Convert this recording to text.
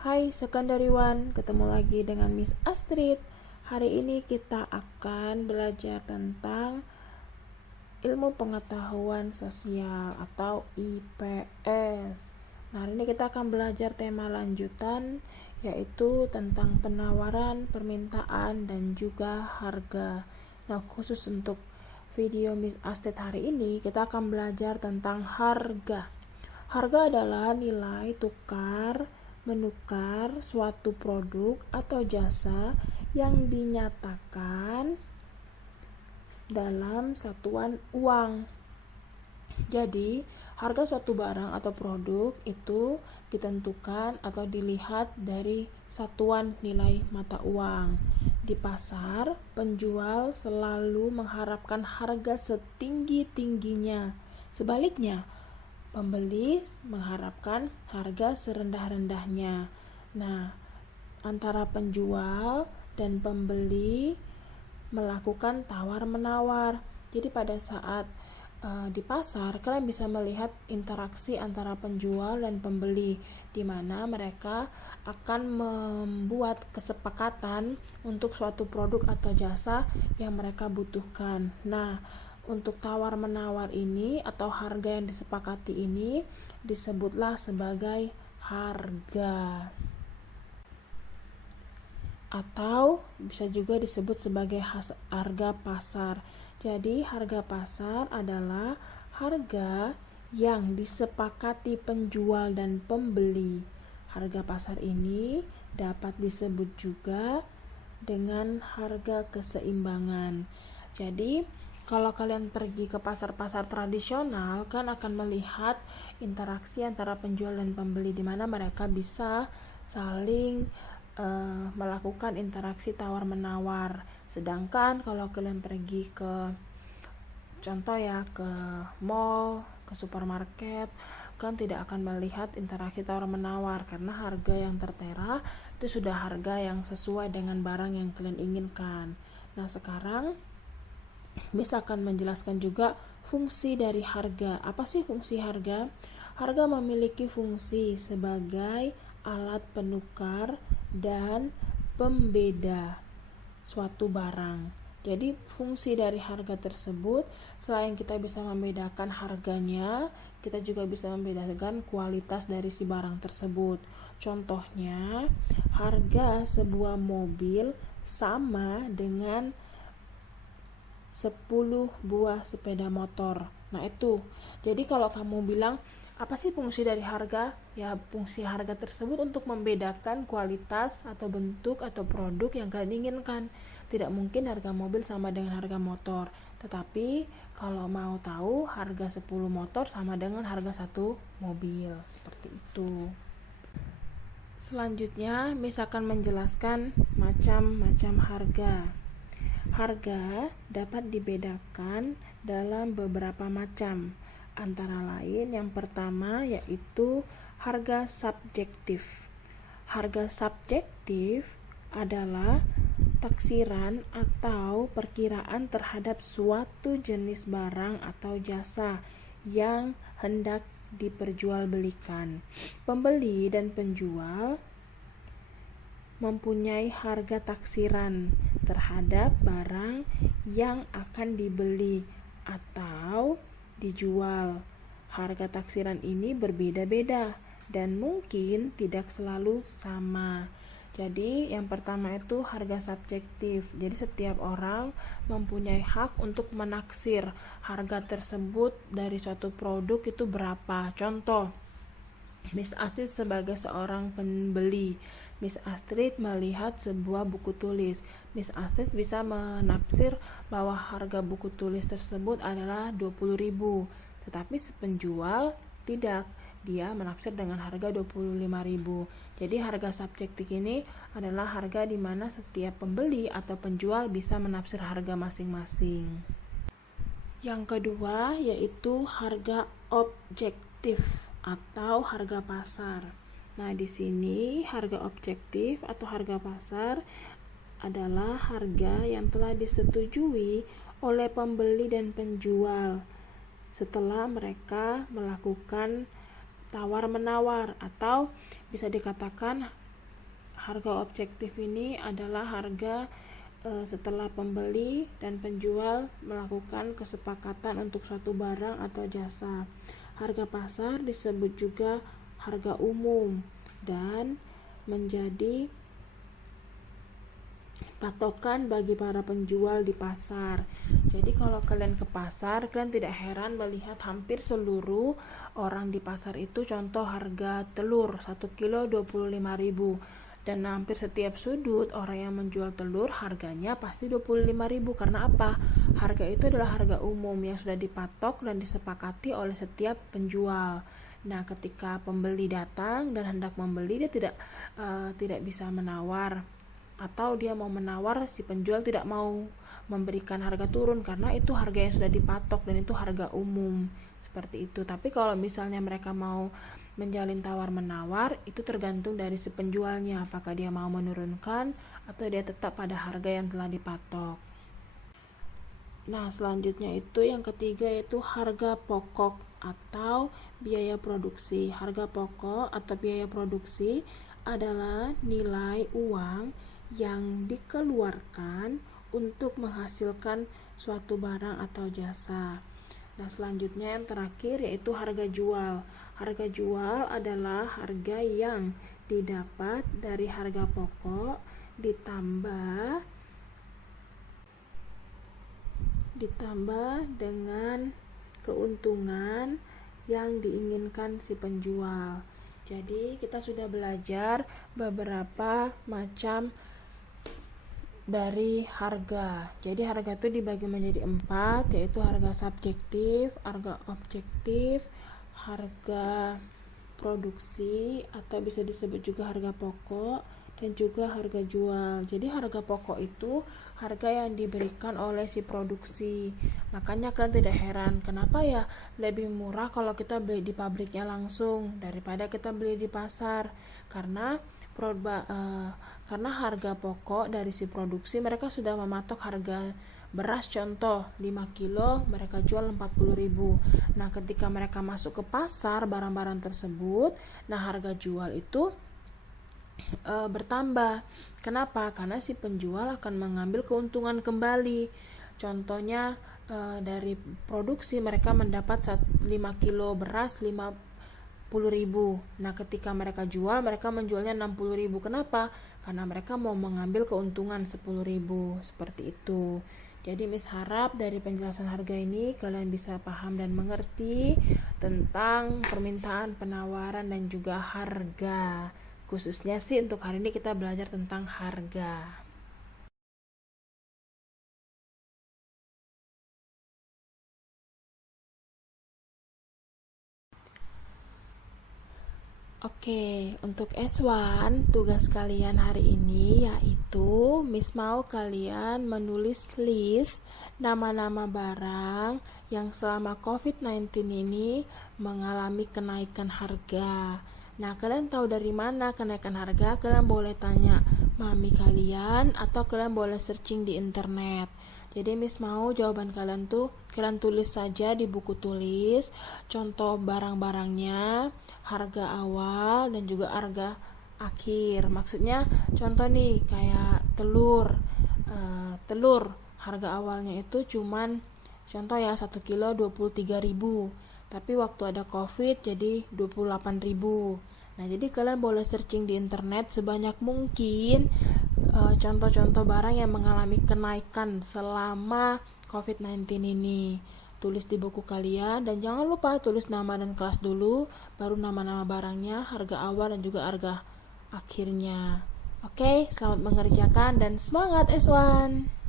Hai Secondary ketemu lagi dengan Miss Astrid. Hari ini kita akan belajar tentang ilmu pengetahuan sosial atau IPS. Nah, hari ini kita akan belajar tema lanjutan, yaitu tentang penawaran, permintaan, dan juga harga. Nah, khusus untuk video Miss Astrid hari ini, kita akan belajar tentang harga. Harga adalah nilai tukar menukar suatu produk atau jasa yang dinyatakan dalam satuan uang. Jadi, harga suatu barang atau produk itu ditentukan atau dilihat dari satuan nilai mata uang. Di pasar, penjual selalu mengharapkan harga setinggi-tingginya. Sebaliknya, pembeli mengharapkan harga serendah-rendahnya. Nah, antara penjual dan pembeli melakukan tawar-menawar. Jadi pada saat di pasar, kalian bisa melihat interaksi antara penjual dan pembeli, di mana mereka akan membuat kesepakatan untuk suatu produk atau jasa yang mereka butuhkan. Nah, untuk tawar-menawar ini atau harga yang disepakati ini disebutlah sebagai harga. Atau bisa juga disebut sebagai harga pasar. Jadi, harga pasar adalah harga yang disepakati penjual dan pembeli. Harga pasar ini dapat disebut juga dengan harga keseimbangan. Jadi, kalau kalian pergi ke pasar-pasar tradisional, kan akan melihat interaksi antara penjual dan pembeli, di mana mereka bisa saling melakukan interaksi tawar-menawar. Sedangkan kalau kalian pergi ke mall, ke supermarket, kan tidak akan melihat interaksi tawar-menawar karena harga yang tertera itu sudah harga yang sesuai dengan barang yang kalian inginkan. Nah, sekarang bisa akan menjelaskan juga fungsi dari harga. Apa sih fungsi harga? Harga memiliki fungsi sebagai alat penukar dan pembeda suatu barang. Jadi fungsi dari harga tersebut, selain kita bisa membedakan harganya, kita juga bisa membedakan kualitas dari si barang tersebut. Contohnya, harga sebuah mobil sama dengan 10 buah sepeda motor. Nah, itu. Jadi kalau kamu bilang, apa sih fungsi dari harga? Ya, fungsi harga tersebut untuk membedakan kualitas atau bentuk atau produk yang kalian inginkan. Tidak mungkin harga mobil sama dengan harga motor. Tetapi kalau mau tahu, harga 10 motor sama dengan harga 1 mobil. Seperti itu. Selanjutnya, misalkan menjelaskan macam-macam harga. Harga dapat dibedakan dalam beberapa macam. Antara lain, yang pertama yaitu harga subjektif. Harga subjektif adalah taksiran atau perkiraan terhadap suatu jenis barang atau jasa yang hendak diperjualbelikan. Pembeli dan penjual mempunyai harga taksiran terhadap barang yang akan dibeli atau dijual. Harga taksiran ini berbeda-beda dan mungkin tidak selalu sama. Jadi yang pertama itu harga subjektif. Jadi setiap orang mempunyai hak untuk menaksir harga tersebut dari suatu produk itu berapa. Contoh, Miss Astrid sebagai seorang pembeli, Miss Astrid melihat sebuah buku tulis. Miss Astrid bisa menafsir bahwa harga buku tulis tersebut adalah 20.000. Tetapi penjual tidak. Dia menafsir dengan harga 25.000. Jadi harga subjektif ini adalah harga di mana setiap pembeli atau penjual bisa menafsir harga masing-masing. Yang kedua yaitu harga objektif atau harga pasar. Nah, di sini harga objektif atau harga pasar adalah harga yang telah disetujui oleh pembeli dan penjual setelah mereka melakukan tawar-menawar, atau bisa dikatakan Harga objektif ini adalah harga setelah pembeli dan penjual melakukan kesepakatan untuk suatu barang atau jasa. Harga pasar disebut juga harga umum dan menjadi patokan bagi para penjual di pasar. Jadi kalau kalian ke pasar, kalian tidak heran melihat hampir seluruh orang di pasar itu contoh harga telur 1 kilo 25.000. Dan hampir setiap sudut orang yang menjual telur harganya pasti 25.000. Karena apa? Harga itu adalah harga umum yang sudah dipatok dan disepakati oleh setiap penjual. Nah, ketika pembeli datang dan hendak membeli, dia tidak bisa menawar, atau dia mau menawar, si penjual tidak mau memberikan harga turun karena itu harga yang sudah dipatok dan itu harga umum, seperti itu. Tapi kalau misalnya mereka mau menjalin tawar menawar, itu tergantung dari si penjualnya, apakah dia mau menurunkan atau dia tetap pada harga yang telah dipatok. Nah, selanjutnya itu yang ketiga yaitu harga pokok atau biaya produksi. Harga pokok atau biaya produksi adalah nilai uang yang dikeluarkan untuk menghasilkan suatu barang atau jasa. Nah, selanjutnya yang terakhir yaitu harga jual. Harga jual adalah harga yang didapat dari harga pokok ditambah dengan keuntungan yang diinginkan si penjual. Jadi kita sudah belajar beberapa macam dari harga. Jadi harga itu dibagi menjadi 4, yaitu harga subjektif, harga objektif, harga produksi atau bisa disebut juga harga pokok, dan juga harga jual. Jadi harga pokok itu harga yang diberikan oleh si produksi. Makanya kalian tidak heran kenapa ya lebih murah kalau kita beli di pabriknya langsung daripada kita beli di pasar. Karena harga pokok dari si produksi, mereka sudah mematok harga beras contoh 5 kilo mereka jual 40.000. Nah, ketika mereka masuk ke pasar barang-barang tersebut, nah harga jual itu bertambah. Kenapa? Karena si penjual akan mengambil keuntungan kembali. Contohnya dari produksi mereka mendapat 5 kilo beras 50.000. Nah, ketika mereka jual, mereka menjualnya 60.000. Kenapa? Karena mereka mau mengambil keuntungan 10.000. Seperti itu. Jadi Miss harap dari penjelasan harga ini kalian bisa paham dan mengerti tentang permintaan, penawaran, dan juga harga. Khususnya sih untuk hari ini kita belajar tentang harga. Oke, untuk S1 tugas kalian hari ini yaitu Miss mau kalian menulis list nama-nama barang yang selama COVID-19 ini mengalami kenaikan harga. Nah, kalian tahu dari mana kenaikan harga? Kalian boleh tanya mami kalian atau kalian boleh searching di internet. Jadi Miss mau jawaban kalian tulis saja di buku tulis contoh barang-barangnya, harga awal dan juga harga akhir. Maksudnya contoh nih kayak telur harga awalnya itu cuman contoh ya 1 kilo 23.000, tapi waktu ada COVID jadi 28.000. Nah, jadi kalian boleh searching di internet sebanyak mungkin contoh-contoh barang yang mengalami kenaikan selama COVID-19 ini. Tulis di buku kalian dan jangan lupa tulis nama dan kelas dulu, baru nama-nama barangnya, harga awal dan juga harga akhirnya. Oke, selamat mengerjakan dan semangat S1.